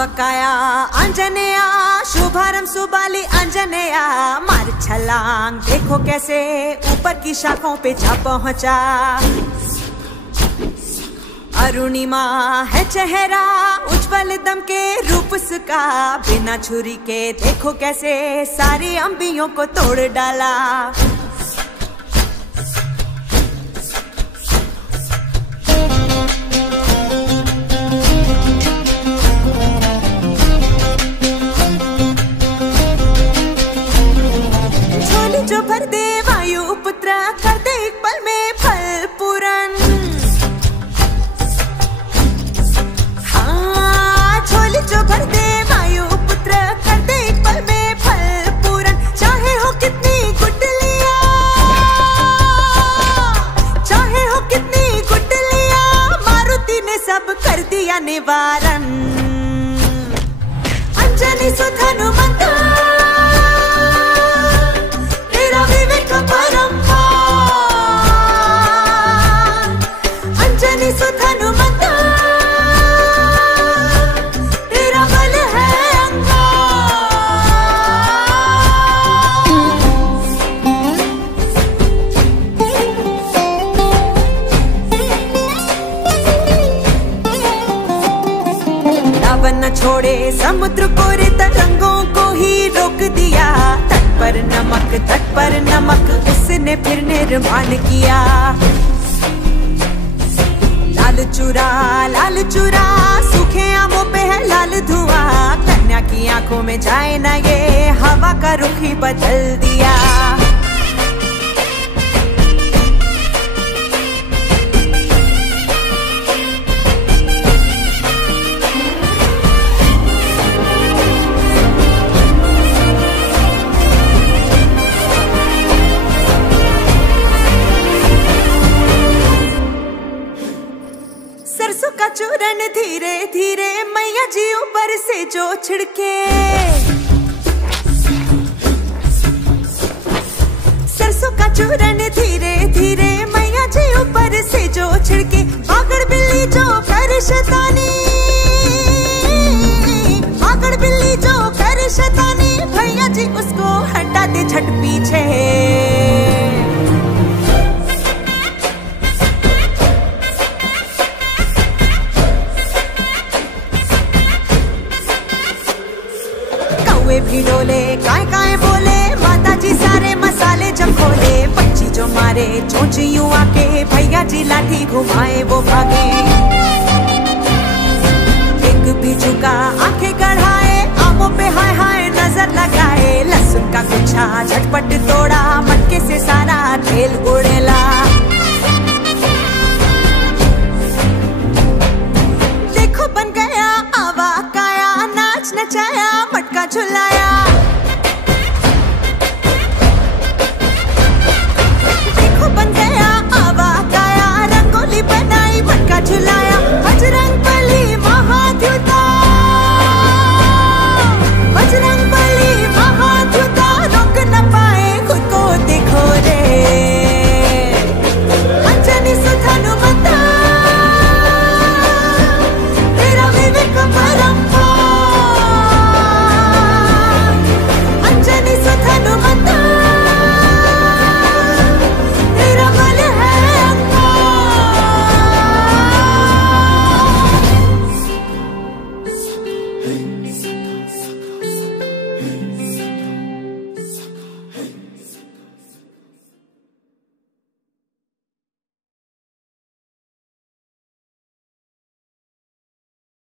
आवकाया अंजनेया शुभारंभ सुबाली अंजनेया मार छलांग देखो कैसे ऊपर की शाखों पे जा पहुंचा। अरुणिमा है चेहरा उज्जवल दम के रूप उसका, बिना छुरी के देखो कैसे सारी अंबियों को तोड़ डाला। झोली जो भर दे वायु पुत्र कर दे एक पल में फल पूरन। हाँ झोली जो भर दे वायु पुत्र कर दे एक पल में फल पूरन। चाहे हो कितनी गुटलिया, चाहे हो कितनी गुटलिया, मारुति ने सब कर दिया निवारण। अंजनी सुत हनुमंत अंजनी सुत हनुमंत तेरा बल है अंगा। रावण न छोड़े समुद्र को रे तरंगों को ही रोक दिया। तट पर नमक उसने फिर निर्माण किया। लाल चूरा सूखे आमों पे है लाल धुआं। कन्या की आंखों में जाए ना ये हवा का रुख ही बदल दिया। सरसों का चूरन धीरे धीरे मैया जी ऊपर से जो छिड़के। सरसों का चूरन धीरे धीरे मैया जी ऊपर से जो छिड़के। आगड़ बिल्ली जो कर शैतानी, आगड़ बिल्ली जो कर शैतानी, भैया जी उसको हटा दे झट पीछे। भी डोले काय बोले माता जी सारे मसाले जब खोले। बच्ची जो मारे चोंच यूं आके भैया जी लाठी घुमाए वो भागे। एक भी झुका आंखें गढ़ाए आमों पे हाय हाय नजर लगाए। लहसुन का गुच्छा झटपट तोड़ा